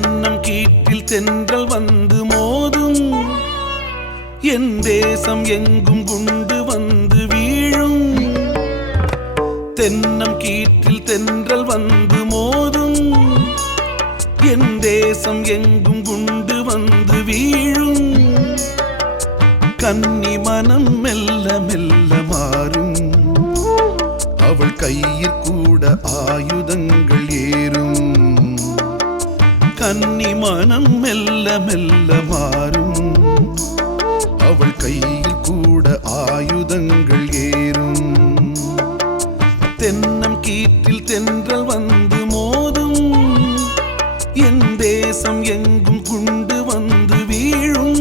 தென்னம் கீற்றில் தென்றல் வந்து மோதும், என் தேசம் எங்கும் குண்டு வந்து வீழும். தென்னம் கீற்றில் தென்றல் வந்து மோதும், என் தேசம் எங்கும் குண்டு வந்து வீழும். கன்னி மனம் மெல்ல மெல்ல மாறும், அவள் கையில் கூட ஆயுதங்கள் ஏறும். கன்னி மனம் மெல்ல மெல்ல மாறும், அவள் கையில் கூட ஆயுதங்கள் ஏறும். தென்னம் கீற்றில் தென்றல் வந்து மோதும், என் தேசம் எங்கும் குண்டு வந்து வீழும்.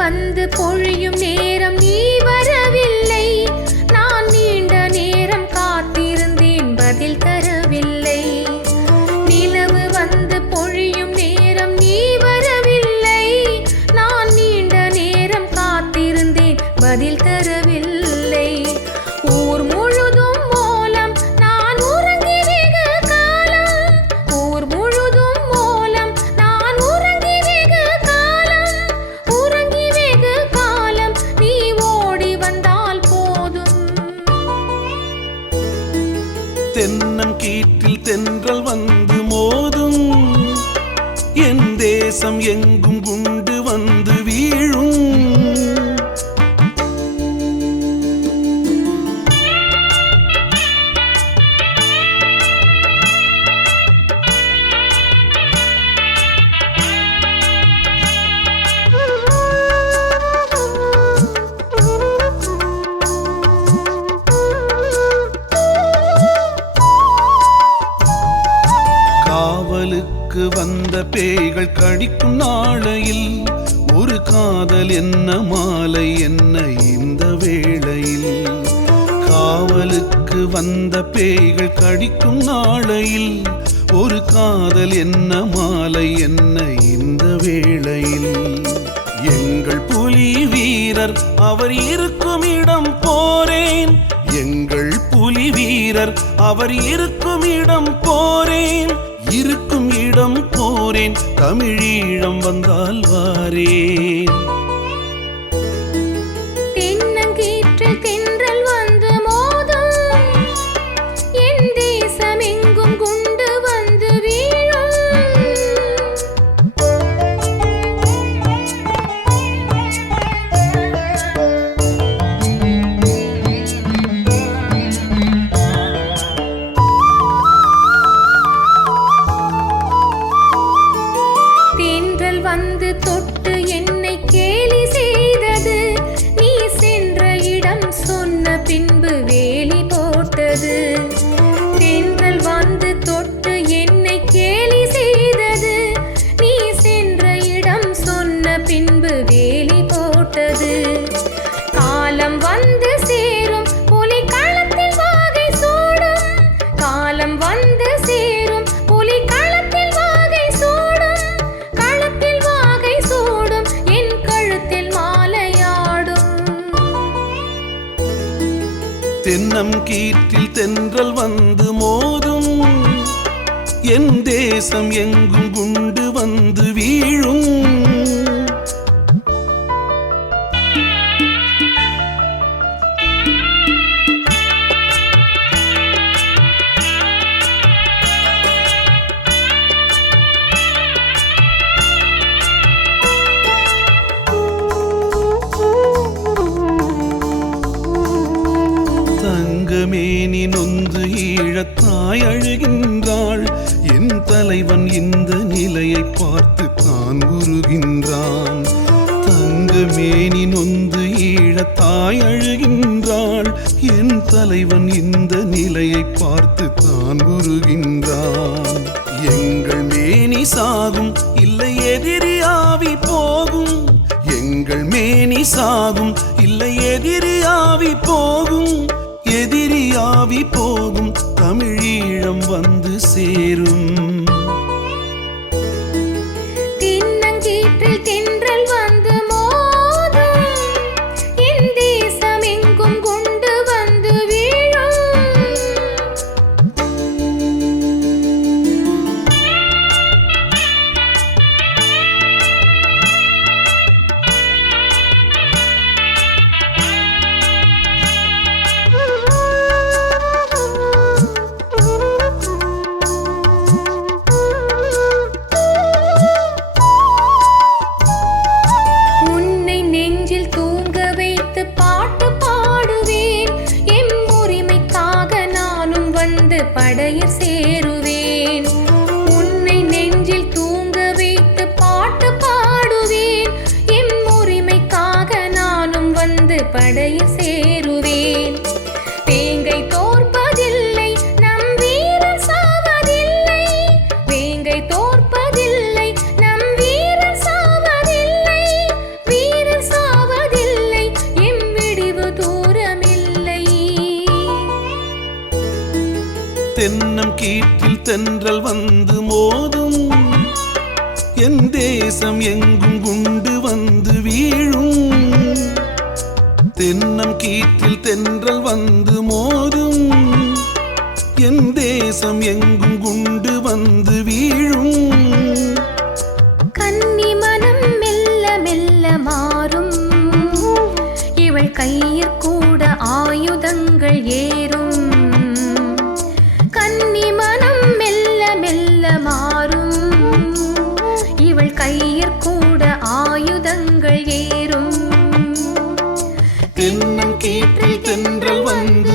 வந்து பொழியும் நேரம் நீ வரவில்லை, நான் நீண்ட நேரம் காத்திருந்தேன் பதில் தரவில்லை. நிலவு வந்து பொழியும் நேரம் நீ வரவில்லை, நான் நீண்ட நேரம் காத்திருந்தேன் பதில் தரவில்லை. ஊர் முழுதும் மோலம் நான் உறங்கி வெகு காலம், ஊர் முழுதும் மோலம் நான் உறங்கி வெகு காலம். உறங்கி வெகு காலம் நீ ஓடி வந்தால் போதும். தென்னம் கீற்றில் தென்றல் வந்து மோதும், என் தேசம் எங்கும் குண்டு வந்து வீழும். காவலுக்கு வந்த பேய்கள் கடிக்கும் நாளையில் ஒரு காதல் என்ன மாலை என்ன இந்த வேளையில். காவலுக்கு வந்த பேய்கள் கடிக்கும் நாளையில் ஒரு காதல் என்ன மாலை என்ன இந்த வேளையில். எங்கள் புலி வீரர் அவர் இருக்கும் இடம் போரேன், எங்கள் புலி வீரர் அவர் இருக்கும் இடம் போரேன். இருக்கும் இடம் போரேன், தமிழீழம் வந்தால் வாரேன். தென்னங்கீற்றில் தென்றல் வந்து மோதும், என் தேசம் எங்கும் குண்டு வந்து வீழும். தென்றல் வந்து தொட்டு என்னை கேலி செய்தது, நீ சென்ற இடம் சொன்ன பின்பு வேலி போட்டது. தென்றல் வந்து தொட்டு என்னை கேலி செய்தது, நீ சென்ற இடம் சொன்ன பின்பு வேலி போட்டது. காலம் வந்து சேரும் புலி களத்தில் வாகை சூடும், காலம் வந்து சேரும் புலி களத்தில் வாகை சூடும். களத்தில் வாகை சூடும், என் கழுத்தில் மாலையாடும். தென்னம் கீற்றில் தென்றல் வந்து மோதும், என் தேசம் எங்கும் குண்டு வந்து வீழும். தங்கமேனி நொந்து ஈழத்தாய் அழுகின்றாள், என் தலைவன் இந்த நிலையை பார்த்து தான் உருகின்றான். தங்கமேனி நொந்து ஈழத்தாய் அழுகின்றாள், என் தலைவன் இந்த நிலையை பார்த்து தான் உருகின்றான். எங்கள் மேனி சாகும் இல்லை எதிரி ஆவி போகும், எங்கள் மேனி சாகும் இல்லை எதிரி ஆவி போகும். எதிரியாவி போகும் தமிழீழம் வந்து சேரும். தென்னங்கீற்றில் தென்றல் வந்து மோதும், என் தேசம் எங்கும் கொண்டு வந்து வீழும். உன்னை நெஞ்சில் தூங்க வைத்து பாட்டு பாடுவேன், எம் உரிமைக்காக நானும் வந்து படையில் சேருவேன். உன்னை நெஞ்சில் தூங்க வைத்து பாட்டு பாடுவேன், எம் உரிமைக்காக நானும் வந்து படையில் சேருவேன். வேங்கை தோற்பதில்லை, நம் வீரர் சாவதில்லை. வேங்கை தோற்பதில்லை, நம் வீரர் சாவதில்லை. வீரர் சாவதில்லை, எம் விடிவு தூரமில்லை. தென்னம் கீற்றில் தென்றல் வந்து மோதும், என் தேசம் எங்கும் குண்டு வந்து வீழும். தென்னம் கீற்றில் தென்றல் வந்து மோதும், என் தேசம் எங்கும் குண்டு வந்து வீழும். கன்னி மனம் மெல்ல மெல்ல மாறும், இவள் கையிற் கூட ஆயுதங்கள் ஏறும். கன்னி மனம் மெல்ல மெல்ல மாறும், இவள் கையிற் கூட ஆயுதங்கள் ஏறும். தென்னம் கீற்றில் தென்றல் வந்து